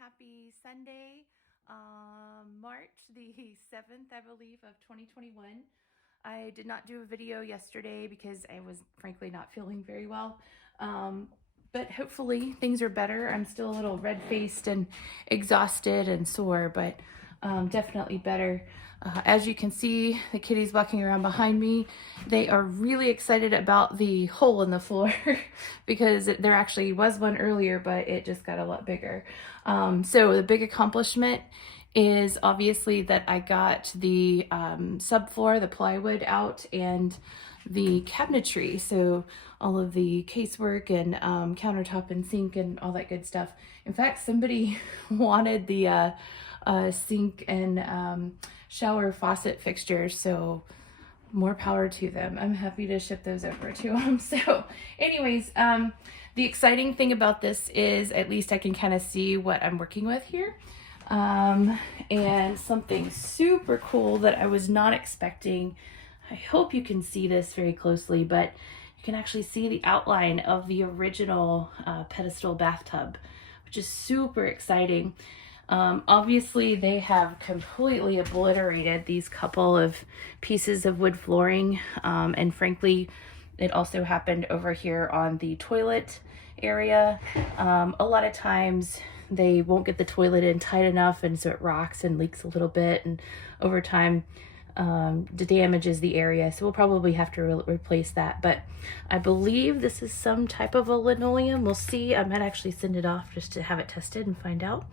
Happy Sunday, March the 7th, I believe, of 2021. I did not do a video yesterday because I was frankly not feeling very well. But hopefully things are better. I'm still a little red-faced and exhausted and sore, but definitely better. As you can see, the kitties walking around behind me, they are really excited about the hole in the floor because there actually was one earlier, but it just got a lot bigger. So the big accomplishment is obviously that I got the subfloor, the plywood out, and the cabinetry. So all of the casework and countertop and sink and all that good stuff. In fact, somebody wanted the sink and shower faucet fixtures, so more power to them. I'm happy to ship those over to them. So anyways, the exciting thing about this is at least I can kind of see what I'm working with here. And something super cool that I was not expecting. I hope you can see this very closely, but you can actually see the outline of the original pedestal bathtub, which is super exciting. Obviously they have completely obliterated these couple of pieces of wood flooring, and frankly it also happened over here on the toilet area. A lot of times they won't get the toilet in tight enough, and so it rocks and leaks a little bit, and over time damages the area, so we'll probably have to replace that. But I believe this is some type of a linoleum. We'll see. I might actually send it off just to have it tested and find out.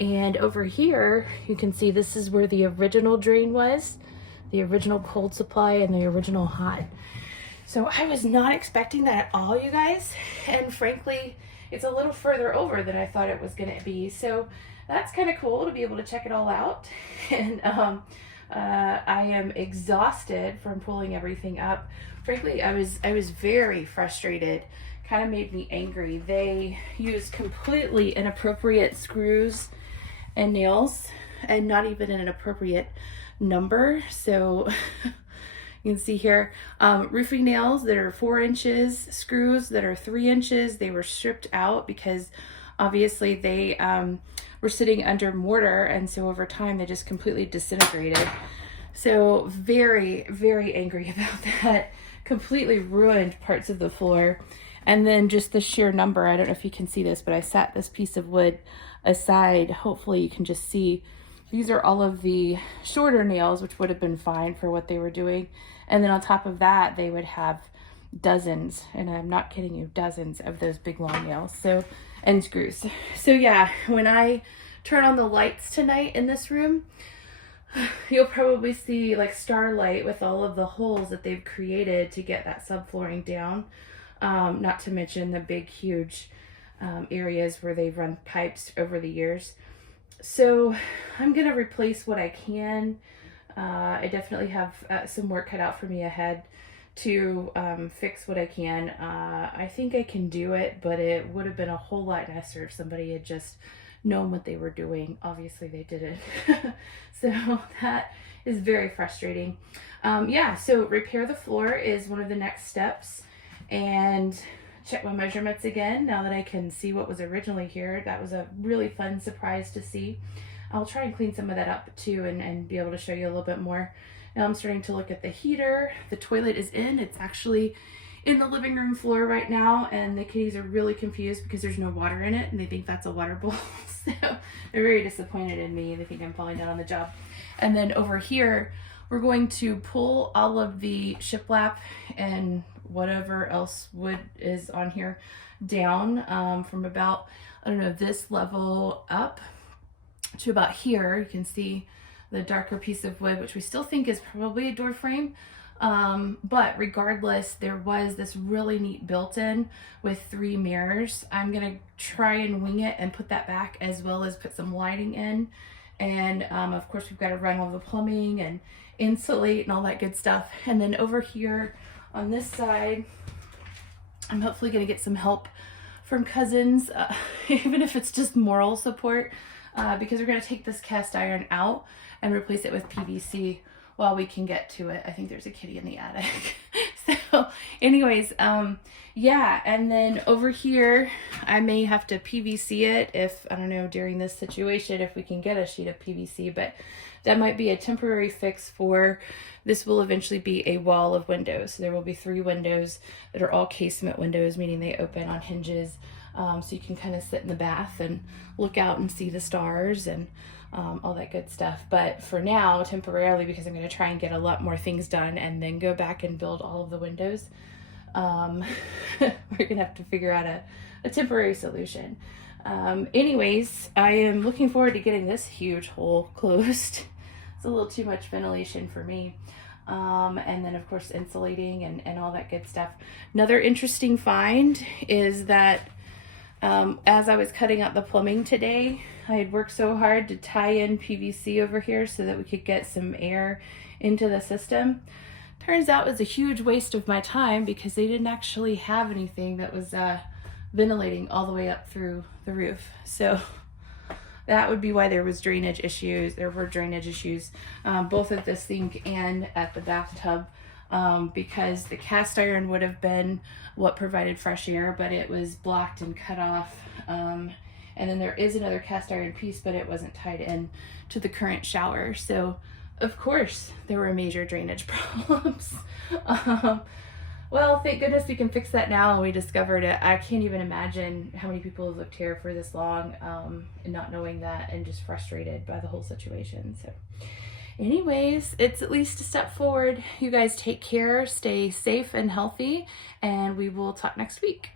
And over here you can see this is where the original drain was, the original cold supply and the original hot. So I was not expecting that at all, you guys, and frankly it's a little further over than I thought it was going to be, so that's kind of cool to be able to check it all out. And I am exhausted from pulling everything up. Frankly, I was very frustrated. Kind of made me angry. They used completely inappropriate screws and nails, and not even an appropriate number. So you can see here, roofing nails that are 4 inches, screws that are 3 inches. They were stripped out because obviously they were sitting under mortar, and so over time they just completely disintegrated. So very, very angry about that. Completely ruined parts of the floor. And then just the sheer number, I don't know if you can see this, but I sat this piece of wood aside. Hopefully you can just see. These are all of the shorter nails, which would have been fine for what they were doing. And then on top of that, they would have dozens, and I'm not kidding you, dozens of those big long nails, so, and screws. So yeah, when I turn on the lights tonight in this room, you'll probably see like starlight with all of the holes that they've created to get that subflooring down. Not to mention the big, huge areas where they've run pipes over the years. So I'm gonna replace what I can. I definitely have some work cut out for me ahead to fix what I can. I think I can do it, but it would have been a whole lot nicer if somebody had just known what they were doing. Obviously they didn't. So that is very frustrating. Yeah, so repair the floor is one of the next steps, and check my measurements again now that I can see what was originally here. That was a really fun surprise to see. I'll try and clean some of that up too, and be able to show you a little bit more. Now I'm starting to look at the heater. The toilet is in. It's actually in the living room floor right now, and the kitties are really confused because there's no water in it, and they think that's a water bowl. So they're very disappointed in me. They think I'm falling down on the job. And then over here, we're going to pull all of the shiplap and whatever else wood is on here down from about, I don't know, this level up to about here. You can see the darker piece of wood, which we still think is probably a door frame. But regardless, there was this really neat built-in with 3 mirrors. I'm gonna try and wing it and put that back, as well as put some lighting in. And of course we've got to run all the plumbing and insulate and all that good stuff. And then over here on this side, I'm hopefully gonna get some help from cousins, even if it's just moral support, because we're gonna take this cast iron out and replace it with PVC while we can get to it. I think there's a kitty in the attic. So anyways, yeah, and then over here, I may have to PVC it if, I don't know, during this situation, if we can get a sheet of PVC, but that might be a temporary fix for, this will eventually be a wall of windows. So there will be 3 windows that are all casement windows, meaning they open on hinges. So you can kind of sit in the bath and look out and see the stars and all that good stuff. But for now, temporarily, because I'm going to try and get a lot more things done and then go back and build all of the windows, we're going to have to figure out a temporary solution. Anyways, I am looking forward to getting this huge hole closed. It's a little too much ventilation for me. And then of course insulating and all that good stuff. Another interesting find is that as I was cutting out the plumbing today, I had worked so hard to tie in PVC over here so that we could get some air into the system. Turns out it was a huge waste of my time because they didn't actually have anything that was ventilating all the way up through the roof. So that would be why there was drainage issues. There were drainage issues both at the sink and at the bathtub, because the cast iron would have been what provided fresh air, but it was blocked and cut off. And then there is another cast iron piece, but it wasn't tied in to the current shower. So of course there were major drainage problems. Well, thank goodness we can fix that now, and we discovered it. I can't even imagine how many people have lived here for this long and not knowing that, and just frustrated by the whole situation. So anyways, it's at least a step forward. You guys take care, stay safe and healthy, and we will talk next week.